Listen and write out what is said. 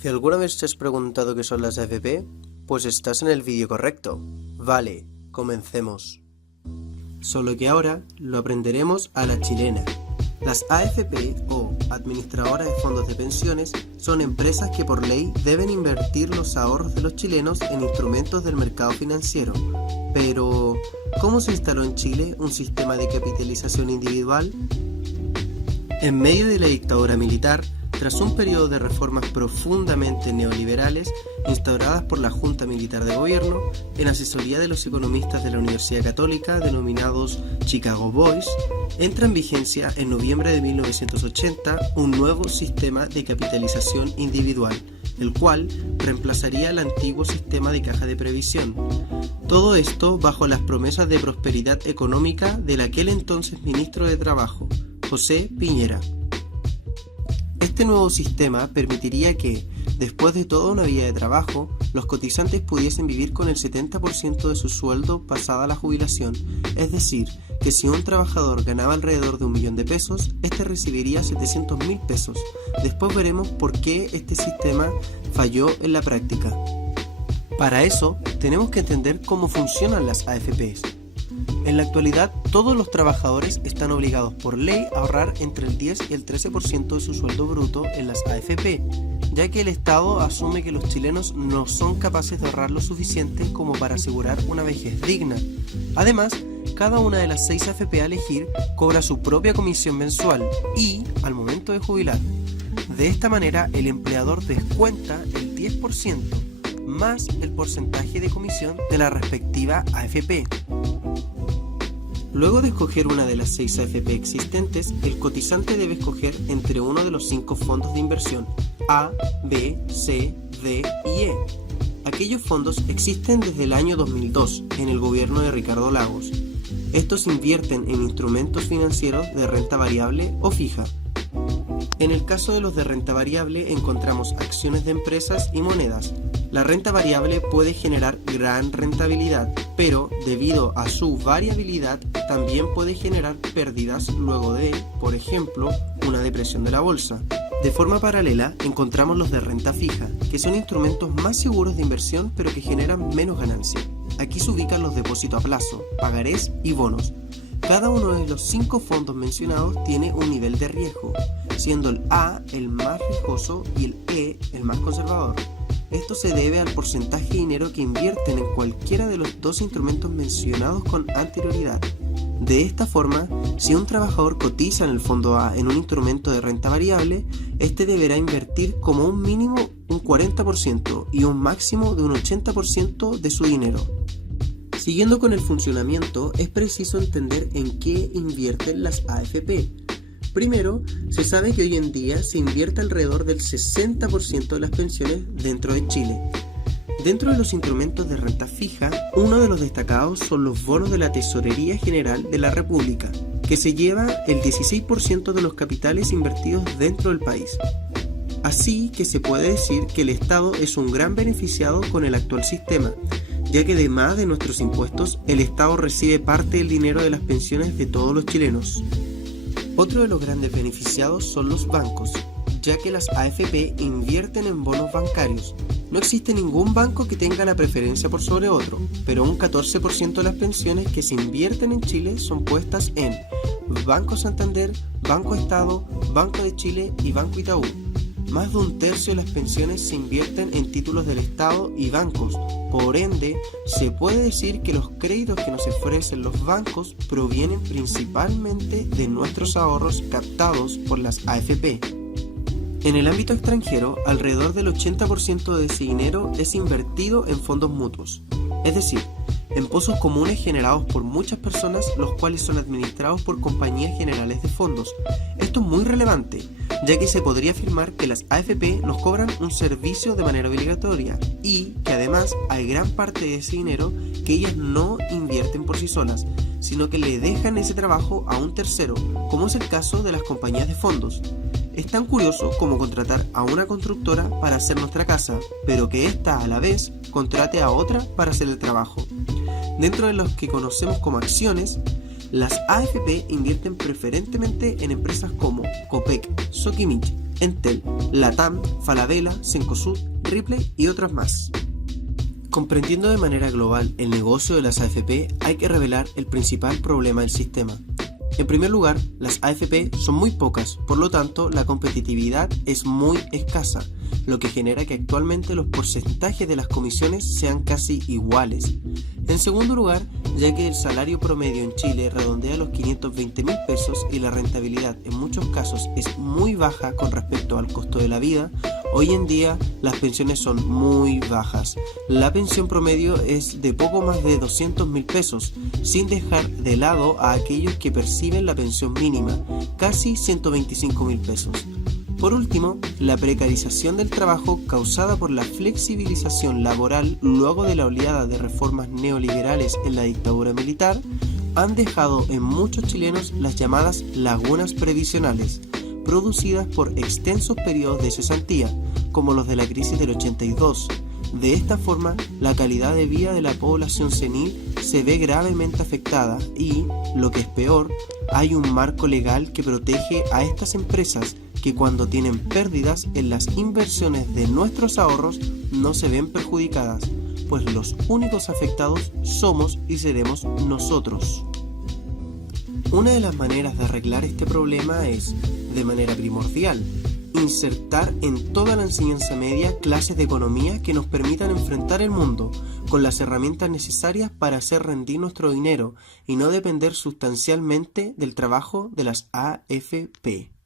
Si alguna vez te has preguntado qué son las AFP, pues estás en el vídeo correcto. Vale, comencemos. Solo que ahora lo aprenderemos a la chilena. Las AFP o Administradoras de Fondos de Pensiones son empresas que por ley deben invertir los ahorros de los chilenos en instrumentos del mercado financiero. Pero, ¿cómo se instaló en Chile un sistema de capitalización individual? En medio de la dictadura militar, tras un periodo de reformas profundamente neoliberales instauradas por la Junta Militar de Gobierno, en asesoría de los economistas de la Universidad Católica denominados Chicago Boys, entra en vigencia en noviembre de 1980 un nuevo sistema de capitalización individual, el cual reemplazaría el antiguo sistema de caja de previsión. Todo esto bajo las promesas de prosperidad económica del aquel entonces ministro de Trabajo, José Piñera. Este nuevo sistema permitiría que, después de toda una vida de trabajo, los cotizantes pudiesen vivir con el 70% de su sueldo pasada la jubilación, es decir, que si un trabajador ganaba alrededor de 1.000.000 de pesos, este recibiría 700.000 pesos. Después veremos por qué este sistema falló en la práctica. Para eso, tenemos que entender cómo funcionan las AFPs. En la actualidad, todos los trabajadores están obligados por ley a ahorrar entre el 10 y el 13% de su sueldo bruto en las AFP, ya que el Estado asume que los chilenos no son capaces de ahorrar lo suficiente como para asegurar una vejez digna. Además, cada una de las 6 AFP a elegir cobra su propia comisión mensual y, al momento de jubilar, de esta manera el empleador descuenta el 10% más el porcentaje de comisión de la respectiva AFP. Luego de escoger una de las 6 AFP existentes, el cotizante debe escoger entre uno de los 5 fondos de inversión A, B, C, D y E. Aquellos fondos existen desde el año 2002 en el gobierno de Ricardo Lagos. Estos invierten en instrumentos financieros de renta variable o fija. En el caso de los de renta variable encontramos acciones de empresas y monedas. La renta variable puede generar gran rentabilidad, pero debido a su variabilidad también puede generar pérdidas luego de, por ejemplo, una depresión de la bolsa. De forma paralela encontramos los de renta fija, que son instrumentos más seguros de inversión pero que generan menos ganancia. Aquí se ubican los depósitos a plazo, pagarés y bonos. Cada uno de los 5 fondos mencionados tiene un nivel de riesgo, siendo el A el más riesgoso y el E el más conservador. Esto se debe al porcentaje de dinero que invierten en cualquiera de los 2 instrumentos mencionados con anterioridad. De esta forma, si un trabajador cotiza en el fondo A en un instrumento de renta variable, este deberá invertir como un mínimo un 40% y un máximo de un 80% de su dinero. Siguiendo con el funcionamiento, es preciso entender en qué invierten las AFP. Primero, se sabe que hoy en día se invierte alrededor del 60% de las pensiones dentro de Chile. Dentro de los instrumentos de renta fija, uno de los destacados son los bonos de la Tesorería General de la República, que se lleva el 16% de los capitales invertidos dentro del país. Así que se puede decir que el Estado es un gran beneficiado con el actual sistema, ya que además de nuestros impuestos, el Estado recibe parte del dinero de las pensiones de todos los chilenos. Otro de los grandes beneficiados son los bancos, ya que las AFP invierten en bonos bancarios. No existe ningún banco que tenga la preferencia por sobre otro, pero un 14% de las pensiones que se invierten en Chile son puestas en Banco Santander, Banco Estado, Banco de Chile y Banco Itaú. Más de un tercio de las pensiones se invierten en títulos del Estado y bancos. Por ende, se puede decir que los créditos que nos ofrecen los bancos provienen principalmente de nuestros ahorros captados por las AFP. En el ámbito extranjero, alrededor del 80% de ese dinero es invertido en fondos mutuos, es decir, en pozos comunes generados por muchas personas, los cuales son administrados por compañías generales de fondos. Esto es muy relevante, ya que se podría afirmar que las AFP nos cobran un servicio de manera obligatoria y que además hay gran parte de ese dinero que ellas no invierten por sí solas, sino que le dejan ese trabajo a un tercero, como es el caso de las compañías de fondos. Es tan curioso como contratar a una constructora para hacer nuestra casa, pero que ésta a la vez contrate a otra para hacer el trabajo. Dentro de los que conocemos como acciones, las AFP invierten preferentemente en empresas como Copec, Sokimich, Entel, Latam, Falabella, Cencosud, Ripley y otras más. Comprendiendo de manera global el negocio de las AFP, hay que revelar el principal problema del sistema. En primer lugar, las AFP son muy pocas, por lo tanto, la competitividad es muy escasa, lo que genera que actualmente los porcentajes de las comisiones sean casi iguales. En segundo lugar, ya que el salario promedio en Chile redondea los 520.000 pesos y la rentabilidad en muchos casos es muy baja con respecto al costo de la vida, hoy en día las pensiones son muy bajas. La pensión promedio es de poco más de 200.000 pesos, sin dejar de lado a aquellos que perciben la pensión mínima, casi 125.000 pesos. Por último, la precarización del trabajo causada por la flexibilización laboral luego de la oleada de reformas neoliberales en la dictadura militar han dejado en muchos chilenos las llamadas lagunas previsionales, producidas por extensos periodos de cesantía, como los de la crisis del 82. De esta forma, la calidad de vida de la población senil se ve gravemente afectada y, lo que es peor, hay un marco legal que protege a estas empresas que cuando tienen pérdidas en las inversiones de nuestros ahorros no se ven perjudicadas, pues los únicos afectados somos y seremos nosotros. Una de las maneras de arreglar este problema es, de manera primordial, insertar en toda la enseñanza media clases de economía que nos permitan enfrentar el mundo con las herramientas necesarias para hacer rendir nuestro dinero y no depender sustancialmente del trabajo de las AFP.